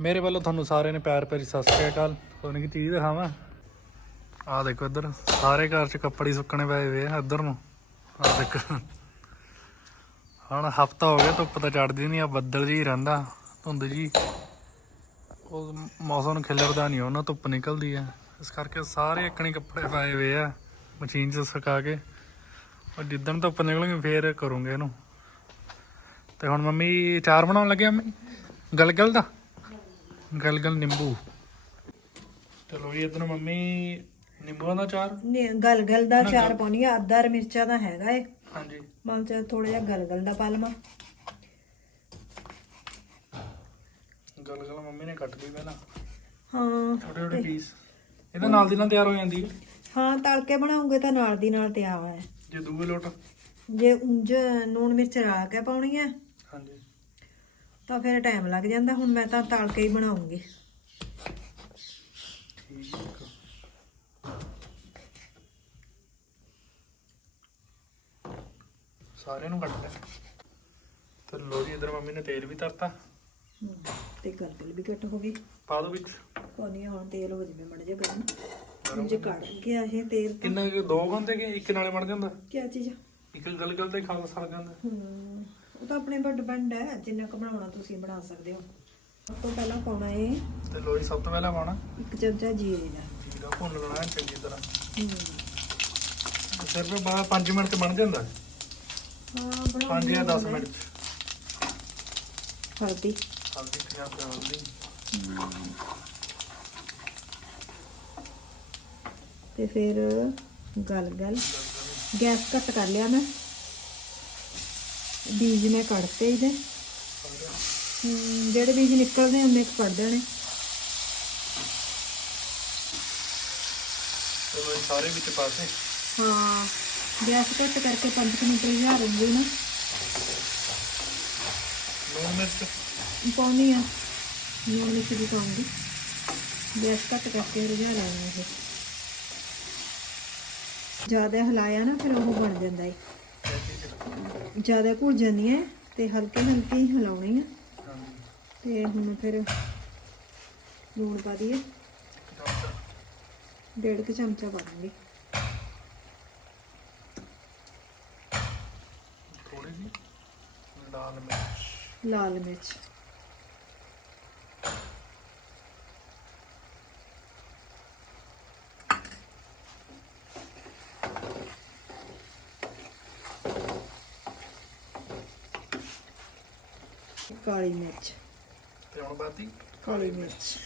ਮੇਰੇ ਵੱਲੋਂ ਤੁਹਾਨੂੰ ਸਾਰਿਆਂ ਨੇ ਪਿਆਰ ਭਰੀ ਸਤਿ ਸ਼੍ਰੀ ਅਕਾਲ। ਤੁਹਾਨੂੰ ਕੀ ਚੀਜ਼ ਦਿਖਾਵਾਂ। ਆਹ ਦੇਖੋ ਇੱਧਰ, ਸਾਰੇ ਘਰ 'ਚ ਕੱਪੜੇ ਸੁੱਕਣੇ ਪਏ ਹੋਏ ਆ ਇੱਧਰ ਨੂੰ। ਆ ਦੇਖੋ। ਹੁਣ ਹਫਤਾ ਹੋ ਗਿਆ, ਧੁੱਪ ਤਾਂ ਚੜਦੀ ਨਹੀਂ ਆ ਬੱਦਲ ਜੀ ਰਹਿੰਦਾ, ਧੁੰਦ ਜੀ ਉਹ ਮੌਸਮ ਖਿਲਰਦਾ ਨਹੀਂ ਉਹਨਾਂ ਧੁੱਪ ਨਿਕਲਦੀ ਆ। ਇਸ ਕਰਕੇ ਸਾਰੇ ਇੱਕਣੇ ਕੱਪੜੇ ਪਾਏ ਹੋਏ ਆ, ਮਸ਼ੀਨ 'ਚ ਸੁਕਾ ਕੇ। ਉਹ ਜਿੱਦਣ ਧੁੱਪ ਨਿਕਲੂਗੀ, ਫੇਰ ਕਰੂੰਗੇ ਇਹਨੂੰ। ਤੇ ਹੁਣ ਮੰਮੀ ਚਾਰ ਬਣਾਉਣ ਲੱਗੇ ਆ ਮੰਮੀ? ਗਲਗਲ ਦਾ? ਗਲਗਲ ਨਿੰਬੂ। ਚਲੋ ਜੀ ਇਧਰ ਮੰਮੀ ਨਿੰਬੂਆਂ ਦਾ ਚਾਰ? ਨੇ ਗਲਗਲ ਦਾ ਚਾਰ ਪਾਉਣੀ ਆ ਅੱਧਾ ਮਿਰਚਾਂ ਦਾ ਹੈਗਾ ਏ। ਹਾਂਜੀ। ਮਨ ਚ ਥੋੜਾ ਜਿਹਾ ਗਲਗਲ ਦਾ ਪਾ ਲਵਾਂ। ਗਲਗਲ ਮੰਮੀ ਨੇ ਕੱਟ ਲਈ ਪਹਿਲਾਂ। ਹਾਂ ਛੋਟੇ ਛੋਟੇ ਪੀਸ ਇਹਦੇ ਨਾਲ ਦੀ ਨਾਲ ਤਿਆਰ ਹੋ ਜਾਂਦੀ ਹੈ। ਹਾਂ ਤਲ ਕੇ ਬਣਾਉਂਗੇ ਤਾਂ ਨਾਲ ਦੀ ਨਾਲ ਤਿਆਰ ਹੈ ਜੇ ਦੂਏ ਲੋਟ। ਜੇ ਉਂਝ ਨੂਣ ਮਿਰਚ ਰਲਾ ਕੇ ਪਾਉਣੀ ਹੈ ਹਾਂਜੀ। ਤਾਂ ਫਿਰ ਟਾਈਮ ਲੱਗ ਜਾਂਦਾ ਹੁਣ ਮੈਂ ਤਾਂ ਤਲ ਕੇ ਹੀ ਬਣਾਉਂਗੀ। ਸਾਰਿਆਂ ਨੂੰ ਕੱਟ ਲਿਆ। ਤੇ ਲੋ ਜੀ ਇਧਰ ਮੰਮੀ ਨੇ ਤੇਲ ਵੀ ਤਰਤਾ ਤੇ ਗਲਗਲ ਵੀ ਕੱਟ ਹੋ ਗਈ। ਪਾ ਦੋ ਵਿੱਚ। ਕੋਨੀ ਹੁਣ ਤੇਲ ਹੋ ਜਵੇ ਮੜ ਜੇ ਗਰਮ ਜੇ ਕੱਢ ਗਿਆ ਇਹ ਤੇਲ ਕਿੰਨਾ ਕੁ ਦੋ ਘੰਟੇ ਕਿ ਇੱਕ ਨਾਲੇ ਬਣ ਜਾਂਦਾ? ਕੀ ਚੀਜ਼ ਇੱਕ ਗਲਗਲ ਤੇ ਖਾ ਸਕ ਜਾਂਦਾ। ਹਮ, ਉਹ ਤਾਂ ਆਪਣੇ ਪਰ ਡਿਪੈਂਡ ਹੈ ਜਿੰਨਾ ਕੁ ਬਣਾਉਣਾ ਤੁਸੀਂ ਬਣਾ ਸਕਦੇ ਹੋ। ਸਭ ਤੋਂ ਪਹਿਲਾਂ ਪਾਉਣਾ ਹੈ ਤੇ ਲੋ ਜੀ ਸਭ ਤੋਂ ਪਹਿਲਾਂ ਪਾਉਣਾ। ਇੱਕ ਚਮਚਾ ਜੀਰੇ ਦਾ। ਜੀਰਾ ਭੁੰਨ ਲੈਣਾ ਹੈ ਚੰਗੀ ਤਰ੍ਹਾਂ। ਹਮ, ਸਿਰਫ ਬਾਅਦ 5 ਮਿੰਟ ਚ ਬਣ ਜਾਂਦਾ। ਹਾਂ ਬਣਾ 5 ਜਾਂ 10 ਮਿੰਟ। ਹਲਦੀ। ਹਲਦੀ ਪੰਜਾਹ ਗ੍ਰਾਮ ਹਲਦੀ। ਤੇ ਫਿਰ ਗਲਗਲ। ਗੈਸ ਘੱਟ ਕਰ ਲਿਆ ਮੈਂ। ਬੀਜ ਮੈਂ ਕੱਢਤੇ ਇਹਦੇ ਜਿਹੜੇ ਬੀਜ ਨਿਕਲਦੇ ਉਹਨੇ ਕੁ ਕੱਢ ਦੇਣੇ। ਸਾਰੇ ਵਿੱਚ ਪਾਸੇ ਹਾਂ ਗੈਸ ਘੱਟ ਕਰਕੇ 5 ਮਿੰਟ ਰਿਝਾ ਲੂੰਗੀ ਨਾ। ਲੂਣ ਮਿਰਚ। ਪਾਉਣੀ ਆ। ਨੂਣ ਮਿਰਚ ਵੀ ਪਾਉਂਗੀ ਗੈਸ ਘੱਟ ਕਰਕੇ ਰਿਝਾ ਲੈਣਾ ਇਹ ਜ਼ਿਆਦਾ ਹਿਲਾਇਆ ਨਾ ਫਿਰ ਉਹ ਬਣ ਜਾਂਦਾ ਏ। ਜ਼ਿਆਦਾ ਘੁਲ ਜਾਂਦੀਆਂ ਤੇ ਹਲਕੇ ਹਲਕੇ ਹੀ ਹਿਲਾਉਣੀ ਆ ਤੇ ਹੁਣ ਫਿਰ ਲੂਣ ਪਾ ਦਈਏ। ਡੇਢ ਕੁ ਚਮਚਾ ਪਾ ਦਾਂਗੇ ਥੋੜੀ ਜਿਹੀ ਲਾਲ ਮਿਰਚ। ਲਾਲ ਮਿਰਚ। ਕਾਲੀ ਮਿਰਚ। ਤੇ ਹੁਣ ਬਾਤੀ? ਕਾਲੀ ਮਿਰਚ।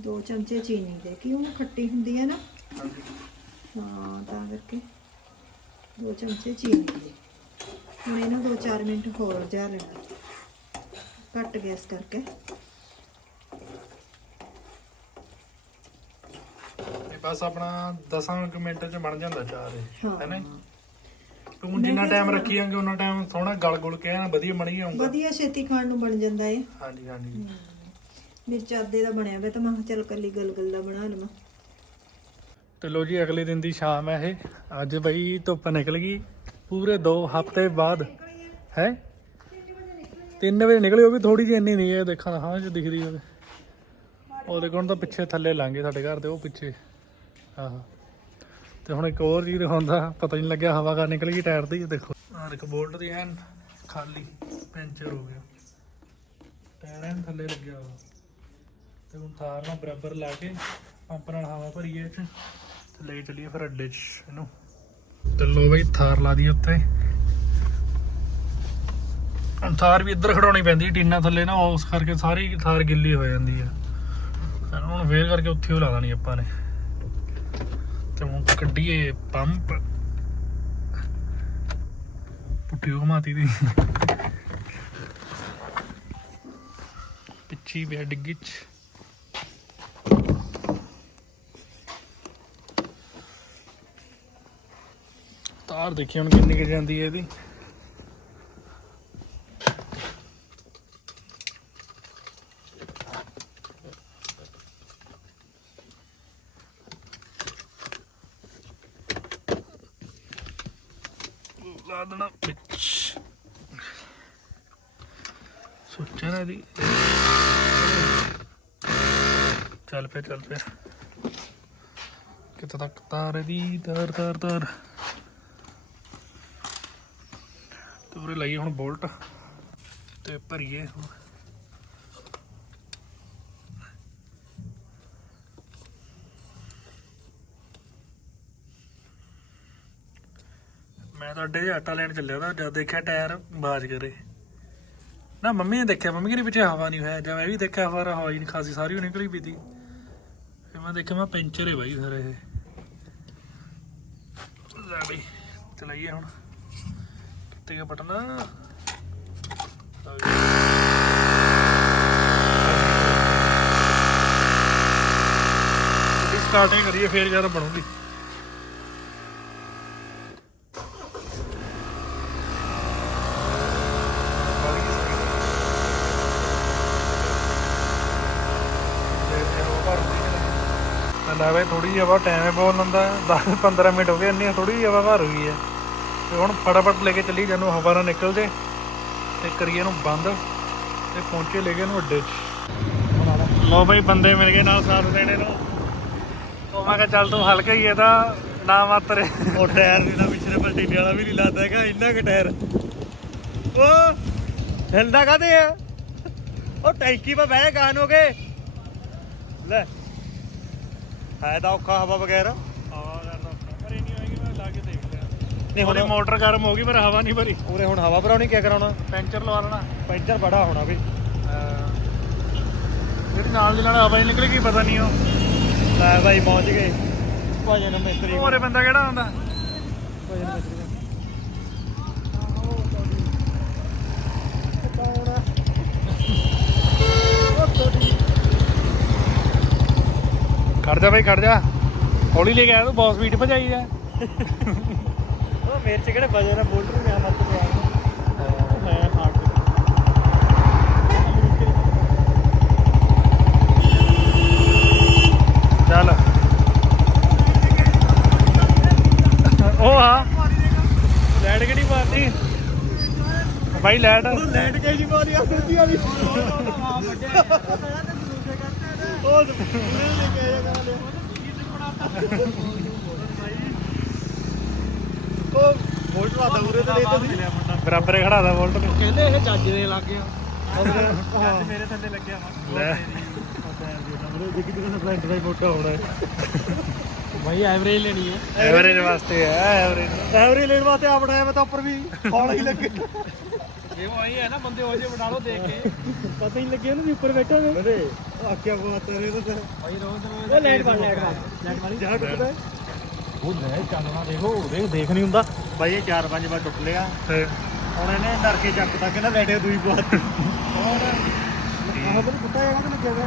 ਦੋ ਚਮਚੇ ਚੀਨੀ ਦੇ। ਕਿਉਂ? ਖੱਟੀ ਹੁੰਦੀ ਹੈ ਨਾ। ਹਾਂਜੀ। ਹਾਂ ਤਾਂ ਕਰਕੇ ਦੋ ਚਮਚੇ ਚੀਨੀ। ਦੇ ਹੁਣ ਇਹਨੂੰ 2-4 ਮਿੰਟ ਹੋਰ ਜਾ ਲੈਣਾ। ਘੱਟ ਗੈਸ ਕਰਕੇ। ਇਹ ਬਸ ਆਪਣਾ 10 ਕੁ ਮਿੰਟ ਚ ਬਣ ਜਾਂਦਾ ਚਾਰ ਇਹ ਹਾਂ। ਹੈ ਨਾ ਤੂੰ ਜਿੰਨਾ ਟਾਈਮ ਰੱਖੀ ਜਾਂਗੇ ਉਹਨਾਂ ਟਾਈਮ ਸੋਹਣਾ ਗਲ ਗੁਲ ਕੇ ਐਨ ਵਧੀਆ ਬਣੀ ਜਾਊਗਾ। ਵਧੀਆ ਛੇਤੀ ਖਾਣ ਨੂੰ ਬਣ ਜਾਂਦਾ ਏ ਹਾਂਜੀ ਹਾਂਜੀ। ਮਿਰਚ ਆਦੇ ਦਾ ਬਣਿਆ ਵੇ ਤਾਂ ਮੈਂ ਕਿਹਾ ਚੱਲ ਕੱਲੀ ਗਲਗਲ ਦਾ ਬਣਾ ਲਵਾਂ। ਤੇ ਲੋ ਜੀ, ਅਗਲੇ ਦਿਨ ਦੀ ਸ਼ਾਮ ਹੈ ਇਹ। ਅੱਜ ਬਈ ਧੁੱਪ ਨਿਕਲ ਗਈ। ਪੂਰੇ 2 ਹਫ਼ਤੇ ਬਾਅਦ ਹੈ। 3 ਵਜੇ ਨਿਕਲੀ, ਉਹ ਵੀ ਥੋੜੀ ਜਿਹੀ ਇੰਨੀ ਨਹੀਂ ਹੈ ਦੇਖਾਂ ਹਾਂ, ਜੇ ਦਿਖਦੀ ਹੋਵੇ। ਉਹ ਦੇਖੋ, ਹੁਣ ਤਾਂ ਪਿੱਛੇ ਥੱਲੇ ਲਾਂਗੇ ਸਾਡੇ ਘਰ ਦੇ, ਉਹ ਪਿੱਛੇ। ਆਹ। ਤੇ ਹੁਣ ਇੱਕ ਹੋਰ ਜੀ ਦਿਖਾਉਂਦਾ ਪਤਾ ਨਹੀਂ ਲੱਗਿਆ, ਹਵਾ ਕਾ ਨਿਕਲ ਗਈ, ਟਾਇਰ ਦੀ ਦੇਖੋ। ਆਹ ਦੇਖੋ, ਬੋਲਟ ਦੀ ਐਨ ਖਾਲੀ, ਪੈਂਚਰ ਹੋ ਗਿਆ। ਟਾਇਰ ਐਨ ਥੱਲੇ ਲੱਗਿਆ ਵਾ ਤੇ ਹੁਣ ਥਾਰ ਨਾਲ ਬਰਾਬਰ ਲਾ ਕੇ ਪੰਪ ਨਾਲ ਹਵਾ ਭਰੀਏ ਇਹ ਤੇ ਲੈ ਕੇ ਫਿਰ ਅੱਡੇ 'ਚ ਇਹਨੂੰ। ਤੇ ਲੋ ਬਈ ਥਾਰ ਲਾ ਦੀ ਉੱਤੇ। ਥਾਰ ਵੀ ਇੱਧਰ ਖੜਾਉਣੀ ਪੈਂਦੀ, ਟੀਨਾ ਥੱਲੇ ਨਾ, ਉਸ ਕਰਕੇ ਸਾਰੀ ਥਾਰ ਗਿੱਲੀ ਹੋ ਜਾਂਦੀ ਆ। ਹੁਣ ਫੇਰ ਕਰਕੇ ਉੱਥੇ ਹੀ ਲਾ ਦੇਣੀ ਆਪਾਂ ਨੇ। ਤੇ ਹੁਣ ਕੱਢੀਏ ਪੰਪ। ਪੁੱਠੀ ਘਮਾਤੀ ਦੀ। ਪਿੱਛੀ ਵੀ ਡਿੱਗੀ ਚ। ਤਾਰ ਦੇਖੀ ਹੁਣ ਕਿੰਨੀ ਕਿ ਜਾਂਦੀ ਹੈ ਇਹਦੀ। ਲਾ ਦੇਣਾ ਵਿੱਚ। ਸੋਚਿਆ ਨਾ ਇਹਦੀ। ਚੱਲ ਪਿਆ ਚੱਲ ਪਿਆ ਕਿਤੇ ਤੱਕ? ਤਾਰ ਇਹਦੀ, ਤਾਰ ਤਾਰ ਤਾਰ ਤੇ ਉਰੇ ਲਾਈਏ ਹੁਣ ਬੋਲਟ ਤੇ ਭਰੀਏ ਹੁਣ। ਮੈਂ ਤਾਂ ਅੱਡੇ ਆਟਾ ਲੈਣ ਚੱਲਿਆ ਤਾਂ ਜਦ ਦੇਖਿਆ ਟਾਇਰ ਬਾਜ ਕਰੇ। ਨਾ ਮੰਮੀ ਨੇ ਦੇਖਿਆ, ਮੰਮੀ ਕਹਿੰਦੀ ਪਿੱਛੇ ਹਵਾ ਨਹੀਂ ਹੋਇਆ, ਜਦ ਮੈਂ ਵੀ ਦੇਖਿਆ ਹਵਾ ਹਵਾ ਹੀ ਨਹੀਂ ਖਾਸੀ, ਸਾਰੀ ਉਹ ਨਿਕਲੀ ਪਈ ਤੀ ਫਿਰ ਮੈਂ ਦੇਖਿਆ, ਮੈਂ ਪੈਂਚਰ ਹੈ ਬਾਈ ਫਿਰ ਇਹ। ਲੈ ਬਈ, ਚਲਾਈਏ ਹੁਣ। ਕਿੱਥੇ ਗਿਆ ਬਟਨ। ਸਟਾਰਟਿੰਗ ਕਰੀਏ ਫੇਰ ਜਦ ਬਣੂਗੀ। ਲੈ ਬਈ ਥੋੜੀ ਜਿਹੀ ਹਵਾ ਟਾਈਮ ਬਹੁਤ ਲੰਦਾ 10 15 ਮਿੰਟ ਹੋ ਗਏ ਇੰਨੀ ਥੋੜੀ ਜਿਹੀ ਹਵਾ ਭਰ ਗਈ ਹੈ। ਤੇ ਹੁਣ ਫਟਾਫਟ ਲੈ ਕੇ ਚੱਲੀ, ਜਾਨੂੰ ਹਵਾ ਨਾ ਨਿਕਲ ਜੇ ਤੇ ਕਰੀਏ ਇਹਨੂੰ ਬੰਦ ਤੇ ਪਹੁੰਚੇ ਲੈ ਕੇ ਇਹਨੂੰ ਅੱਡੇ 'ਚ। ਲੋ ਬਈ, ਬੰਦੇ ਮਿਲ ਗਏ ਨਾਲ ਸਾਥ ਦੇਣੇ ਨੂੰ। ਉਹ ਮੈਂ ਕਿਹਾ, ਚੱਲ ਤੂੰ ਹਲਕਾ ਹੀ ਹੈ ਤਾਂ ਨਾ ਮਾਤਰ। ਉਹ ਟਾਇਰ ਵੀ ਨਾ ਪਿਛਲੇ ਪਲਟੀਨੇ ਵਾਲਾ ਵੀ ਨਹੀਂ ਲਾਦਾ ਹੈਗਾ, ਇੰਨਾ ਕਿ ਟਾਇਰ। ਉਹ ਹਿਲਦਾ ਕਾਦੇ ਆ? ਉਹ ਟੈਂਕੀ 'ਤੇ ਬਹਿ ਗਾਨ ਹੋ ਗਏ ਲੈ, ਹੈ ਤਾਂ ਔਖਾ ਹਵਾ ਵਗੈਰਾ ਹਵਾ ਕਰਦਾ ਪਰ ਇਹ ਨਹੀਂ ਹੋਏਗੀ ਮੈਂ ਲਾ ਕੇ ਦੇਖ ਲਿਆ ਨਹੀਂ ਹੁਣ ਮੋਟਰ ਗਰਮ ਹੋ ਗਈ ਪਰ ਹਵਾ ਨਹੀਂ ਭਰੀ। ਉਰੇ ਹੁਣ ਹਵਾ ਭਰਾਉਣੀ ਕੀ ਕਰਾਉਣਾ? ਪੈਂਚਰ ਲਵਾ ਲੈਣਾ ਪੈਂਚਰ ਬੜਾ ਹੋਣਾ ਵੀ ਜਿਹੜੀ ਨਾਲ ਦੀ ਨਾਲ ਹਵਾ ਹੀ ਨਿਕਲੇਗੀ ਪਤਾ ਨਹੀਂ ਉਹ। ਲੈ ਭਾਈ ਪਹੁੰਚ ਗਏ। ਭਜਨ ਮਿਸਤਰੀ ਹੋਰੇ ਬੰਦਾ ਕਿਹੜਾ ਹੁੰਦਾ ਭਜਨ ਮਿਸਤਰੀ ਖੜ ਜਾ ਬਈ ਖੜ ਜਾ। ਹੌਲੀ ਲੈ ਕੇ ਆਇਆ ਤੂੰ ਬਹੁਤ ਸਪੀਡ ਭਜਾਈ ਜਾ ਮੇਰੇ ਚ ਕਿਹੜੇ ਵਜਨ ਆ? ਬੋਲਟ ਨੂੰ ਮੈਂ ਮੱਤ ਪਿਆ ਮੈਂ ਹਾਰਡ ਚੱਲ। ਉਹ ਆ। ਲੈਟ ਕਿਹੜੀ ਮਾਰਦੀ ਬਾਈ ਲੈਟ ਲੈਂਡ ਕੇ ਜੀ ਮਾਰੀ ਆ? ਦੂਜੀ ਵਾਲੀ। ਉਹ ਲੈ ਕੇ ਆਇਆ ਕਰਾ ਉਹ ਬੋਲਟ ਦੂਰੇ ਤੇ ਬਰਾਬਰ ਖੜਾ ਦਾ ਵੋਲਟ ਨੂੰ। ਕਹਿੰਦੇ ਇਹ ਚੱਜ ਦੇ ਲੱਗ ਗਿਆ ਮੇਰੇ ਥੱਲੇ ਲੱਗਿਆ ਵਾ। ਲੈ। ਦੇਖੀ ਤੂੰ ਫਰੰਟ ਦਾ ਹੀ ਮੋਟਾ ਹੋਣਾ। ਹੈ ਭਾਈ ਐਵਰੇਜ ਲੈਣੀ ਹੈ ਐਵਰੇਜ ਵਾਸਤੇ ਹੈ ਐਵਰੇਜ ਐਵਰੇਜ ਲੈਣ ਵਾਸਤੇ ਆਪਣਾ ਐਵੇਂ ਤਾਂ ਉੱਪਰ ਵੀ ਹੌਲਾ ਹੀ ਲੱਗੇ। ਇਹ ਉਹ ਆਈ ਹੈ ਨਾ ਬੰਦੇ ਹੋ ਜੇ ਬਣਾ ਲਓ ਦੇਖ ਕੇ। ਪਤਾ ਹੀ ਲੱਗਿਆ ਨਾ ਵੀ ਉੱਪਰ ਬੈਠਾ ਅਰੇ ਉਹ ਆਖਿਆ ਬਾਤ ਰੇ ਤਾਂ ਭਾਈ ਰੋਜ਼ ਉਹ ਲੈਟ ਪਾ ਲੈਟ ਲੈਟ ਵਾਲੀ। ਜਾ ਟੁੱਟਦਾ ਉਹ ਲੈ ਚੱਲਣਾ ਦੇਖੋ ਦੇਖ ਦੇਖ ਨਹੀਂ ਹੁੰਦਾ। ਬਾਈ ਇਹ 4-5 ਵਾਰ ਟੁੱਟ ਲਿਆ। ਹੁਣ ਇਹਨੇ ਡਰ ਕੇ ਚੱਕ ਤੱਕ ਨਾ ਲੈਟੇ ਦੂਈ ਬਹੁਤ। ਹੋਰ ਆਹ ਬਲ ਕੁੱਤਾ ਹੈਗਾ ਕਿ ਲੱਗਿਆ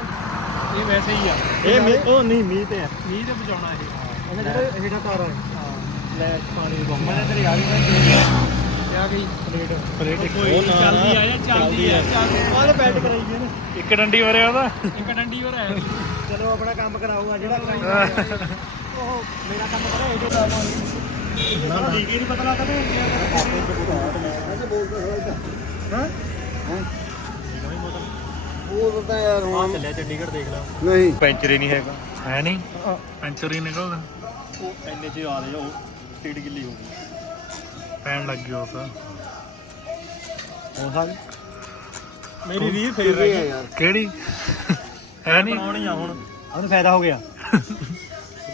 ਇਹ ਵੈਸੇ ਹੀ ਆ। ਇਹ ਮੀ ਉਹ ਨਹੀਂ ਮੀਂਹ ਤੇ ਹੈ ਮੀਂਹ ਤੇ ਬਚਾਉਣਾ ਇਹ। ਉਹਨੇ ਜਿਹੜੇ ਹੇਠਾਂ ਤਾਰਾਂ ਲੈ ਪਾਣੀ ਦੀ ਬੰਮਾ ਨੇ ਤੇਰੀ ਆ ਗਈ ਮੈਂ ਕਿਆ ਗਈ। ਪਲੇਟ। ਪਲੇਟ ਕੋਈ ਚੱਲਦੀ ਆ ਜਾਂ ਚੱਲਦੀ ਆ ਆਹ ਬੈਟ ਕਰਾਈ ਗਏ ਨੇ ਇੱਕ ਡੰਡੀ ਵਰਿਆ ਉਹਦਾ। ਇੱਕ ਡੰਡੀ ਹੈ ਚਲੋ ਆਪਣਾ ਕੰਮ ਕਰਾਊਗਾ ਜਿਹੜਾ ਕਰਾਈ। ਉਹ ਮੇਰਾ ਕੰਮ ਕਰੇ ਇਹ ਜੋ ਕੰਮ ਨਾ ਠੀਕ ਹੀ ਨਹੀਂ। ਪਤਾ ਲੱਗਦਾ ਤੇ ਹਾਂ ਉਹ ਤਾਂ ਯਾਰ ਹਾਂ ਚੱਲਿਆ ਚੰਡੀਗੜ੍ਹ ਦੇਖ ਲਾ ਨਹੀਂ ਪੈਂਚਰ ਹੀ ਨਹੀਂ? ਹੈਗਾ ਹੈ। ਨਹੀਂ ਪੈਂਚਰ ਹੀ ਨਿਕਲਦਾ। ਉਹ ਐਨੇ ਚ ਆ ਰਹੇ ਉਹ ਸੀਟ ਗਿੱਲੀ ਹੋ ਗਈ ਪੈਣ ਲੱਗ ਗਿਆ ਉਸ। ਹੋ ਸਕਦਾ ਮੇਰੀ ਵੀ ਫੇਰ ਇਹ ਹੈ ਯਾਰ ਕਿਹੜੀ? ਹੈ ਨਹੀਂ? ਬਣਾਉਣੀ ਆ ਹੁਣ। ਉਹਨੂੰ ਫਾਇਦਾ ਹੋ ਗਿਆ।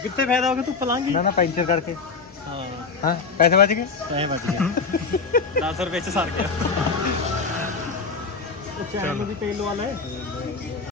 ਕਿੱਥੇ ਫਾਇਦਾ ਹੋ ਗਿਆ? ਤੂੰ ਪਲਾਂਗੀ ਨਾ ਨਾ ਪੈਂਚਰ ਕਰਕੇ। ਹਾਂ। ਹਾਂ ਪੈਸੇ ਬਚ ਗਏ? ਪੈਸੇ ਬਚ ਗਏ। 10 ਰੁਪਏ ਚ ਸਰ ਗਿਆ। ਚੈਨ ਨੂੰ ਵੀ ਤੇਲ ਲਵਾ ਲੈ।